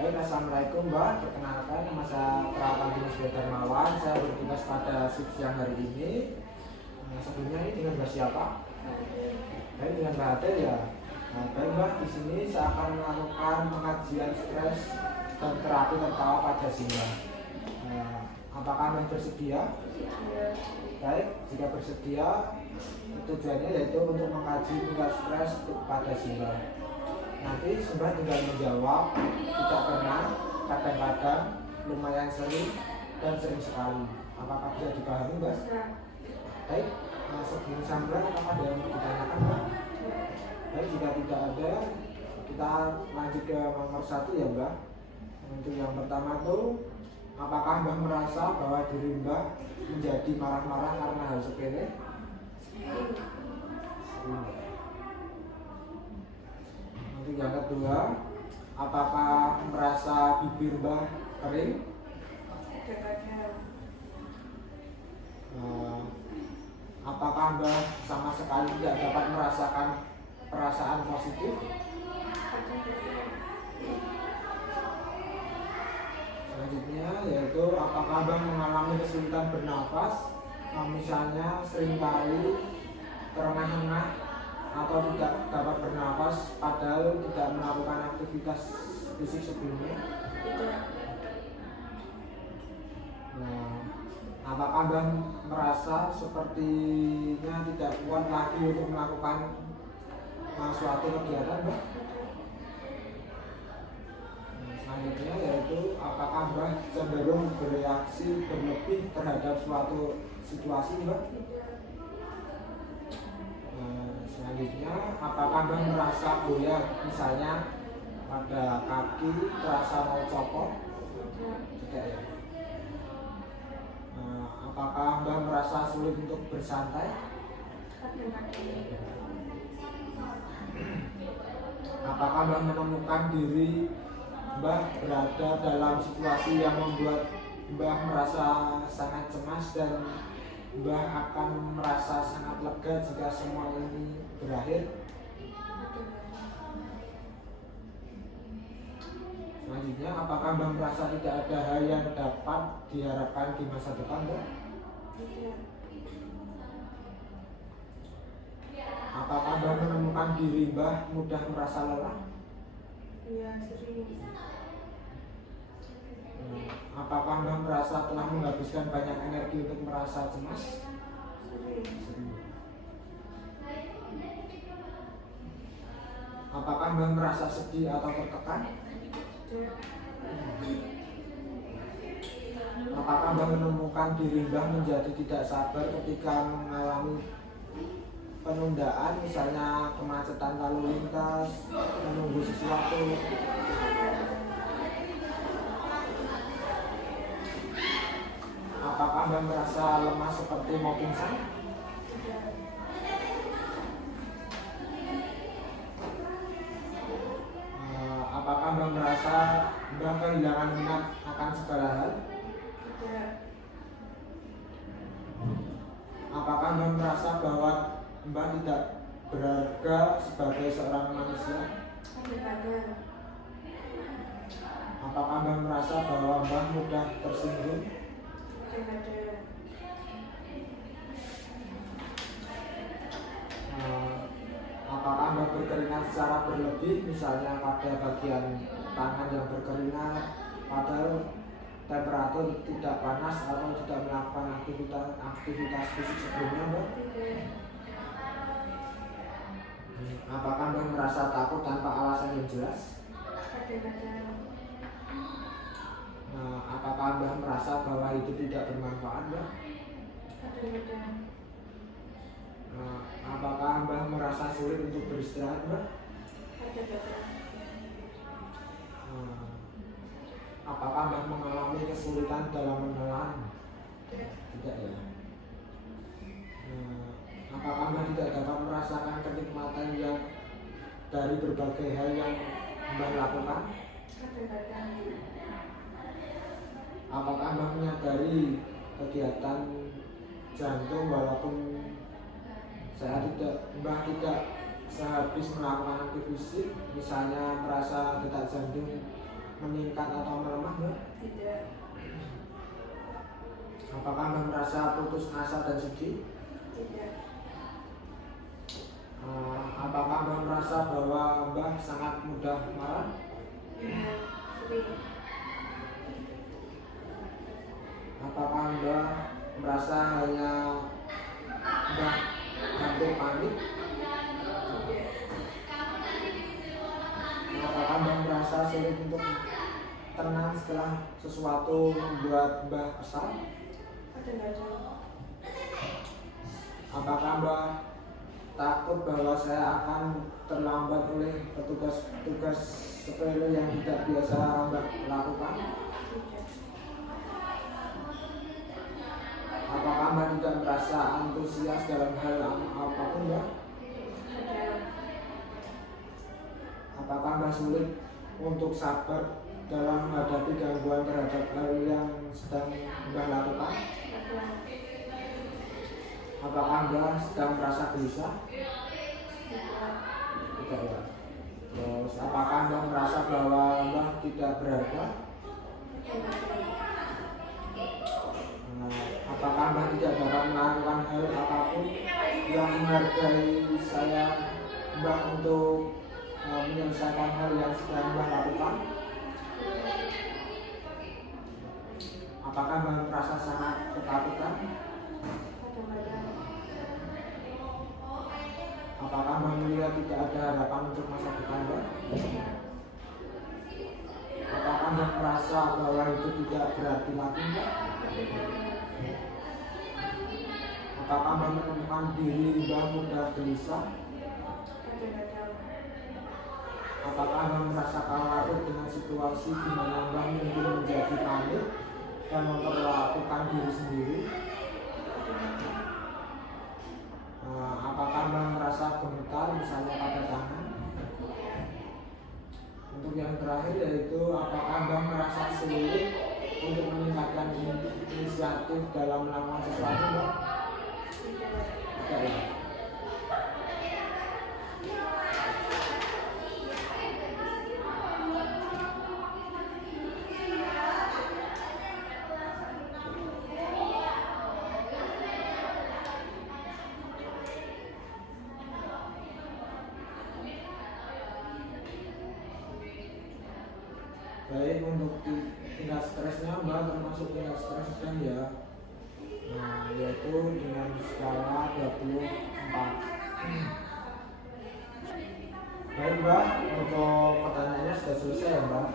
Baik, assalamualaikum Mbak. Perkenalkan, nama saya Prapandu Darmawan. Saya bertugas pada shift siang hari ini. Sebelumnya ini dengan Mbak siapa? Baik, dengan Mbak Ade ya. Baik Mbak, di sini saya akan melakukan pengajian stres dan terapi tertawa pada Simba. Apakah Anda bersedia? Baik, jika bersedia, tujuannya yaitu untuk mengkaji tingkat stres pada Simba. Nanti Simba tinggal menjawab tidak pernah, kadang-kadang, lumayan sering, dan sering sekali. Apakah bisa dipahami Mbak? Baik, sebelum sampai apakah ada yang mau ditanyakan Mbak? Baik, jika tidak ada, kita lanjut ke nomor 1 ya Mbak. Untuk yang pertama tuh, apakah Mbak merasa bahwa diri Mbak menjadi marah-marah karena hal sepele? Untuk yang kedua, apakah merasa bibir Mbak kering? Apakah Mbak sama sekali tidak dapat merasakan perasaan positif? Selanjutnya yaitu apakah Mbak mengalami kesulitan bernafas, misalnya seringkali terengah-engah atau tidak dapat bernafas padahal tidak melakukan aktivitas fisik sebelumnya? Apakah Mbak merasa sepertinya tidak kuat lagi untuk melakukan suatu kegiatan Mbak? Selanjutnya yaitu apakah Mbak cenderung bereaksi berlebih terhadap suatu situasi Mbak? Selanjutnya apakah Mbak merasa goyah, misalnya pada kaki terasa mau copot? Tidak ya. Apakah Mbak merasa sulit untuk bersantai? Apakah Mbak menemukan diri Mbak berada dalam situasi yang membuat Mbak merasa sangat cemas dan Mbak akan merasa sangat lega jika semua ini berakhir? Selanjutnya, apakah Mbak merasa tidak ada hal yang dapat diharapkan di masa depan Mbak? Apakah Mbak menemukan diri Mbak mudah merasa lelah? Iya, sering. Apakah Mbak merasa telah menghabiskan banyak energi untuk merasa cemas? Sering. Apakah Mbak merasa sedih atau tertekan? Apakah Mbak menemukan diri Mbak menjadi tidak sabar ketika mengalami penundaan, misalnya kemacetan lalu lintas, menunggu sesuatu? Apakah Mbak merasa lemah seperti mau pingsan? Apakah Mbak merasa Mbak kehilangan minat akan segala hal? Apakah Mbak merasa bahwa Mbak tidak berharga sebagai seorang manusia? Apakah Mbak merasa bahwa Mbak mudah tersinggung? Apakah Mbak berkeringat secara berlebih, misalnya pada bagian tangan yang berkeringat padahal temperatur tidak panas atau tidak melakukan aktivitas fisik sebelumnya Mbak? Apakah Mbak merasa takut tanpa alasan yang jelas? Apakah Mbak merasa bahwa itu tidak bermanfaat Mbak? Apakah Mbak merasa sulit untuk beristirahat Mbak? Apakah Mbak mengalami kesulitan dalam menelan? Tidak ya. Apakah Mbak tidak dapat merasakan kenikmatan yang dari berbagai hal yang Mbak lakukan? Apakah Mbak menyadari kegiatan jantung walaupun Mbak tidak sehabis melakukan aktivitas fisik, misalnya merasa detak jantung meningkat atau melemah Mbak? Tidak. Apakah Mbak merasa putus asa dan sedih? Tidak. Apakah Mbak merasa bahwa Mbak sangat mudah marah? Iya, sering. Apakah Mbak merasa hanya Mbak hampir panik? Tidak. Apakah Mbak merasa sulit untuk tenang setelah sesuatu membuat Mbak kesal? Kadang-kadang. Apakah Mbak takut bahwa saya akan terlambat oleh petugas-petugas sepele yang tidak biasa Mbak lakukan? Tidak. Apakah Mbak tidak merasa antusias dalam hal apapun Mbak? Kadang. Apakah Mbak sulit untuk sabar dalam menghadapi gangguan terhadap hal yang sedang Mbak lakukan? Kadang. Apakah Mbak sedang merasa gelisah? Tidak. Tidak ya. Terus apakah Mbak merasa bahwa Mbak tidak berharga? Kadang-kadang. Apakah Mbak tidak dapat melakukan hal apapun yang menghargai saya Mbak untuk menyelesaikan hal yang sedang Mbak lakukan? Apakah Mbak merasa sangat ketakutan? Kadang-kadang. Apakah Mbak melihat tidak ada harapan untuk masa depan Mbak? Tidak. Apakah Mbak merasa bahwa itu tidak berarti lagi Mbak? Kadang-kadang. Apakah Mbak menemukan diri Mbak mudah gelisah? Kadang-kadang. Apakah Mbak merasa khawatir dengan situasi di mana Mbak mungkin menjadi panik dan memperlakukan diri sendiri? Kadang-kadang. Apakah Mbak merasa gemetar misalnya pada tangan? Untuk yang terakhir yaitu apakah Mbak merasa sulit untuk meningkatkan inisiatif dalam melakukan sesuatu Mbak? Tidak. Tidak ya. Baik, untuk tingkat stresnya Mbak termasuk tingkat stres sedang ya. Nah, yaitu dengan skala 24. Baik Mbak, untuk pertanyaannya sudah selesai ya Mbak.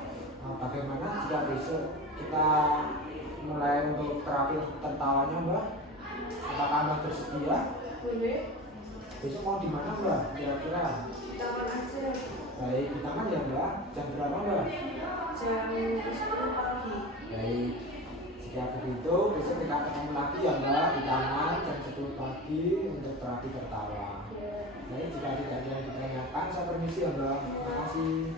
Bagaimana jika besok kita mulai untuk terapi tertawanya Mbak? Apakah Mbak bersedia? Boleh. Besok mau di mana Mbak? Kira-kira? Taman aja. Baik, di taman ya Mbak. Jam berapa Mbak? Jam 10 pagi. Baik, jika begitu besok kita ketemu lagi ya Mbak di taman jam 10 pagi untuk terapi tertawa. Ya. Baik, jika tidak ada yang ditanyakan, saya permisi ya Mbak. Terima kasih.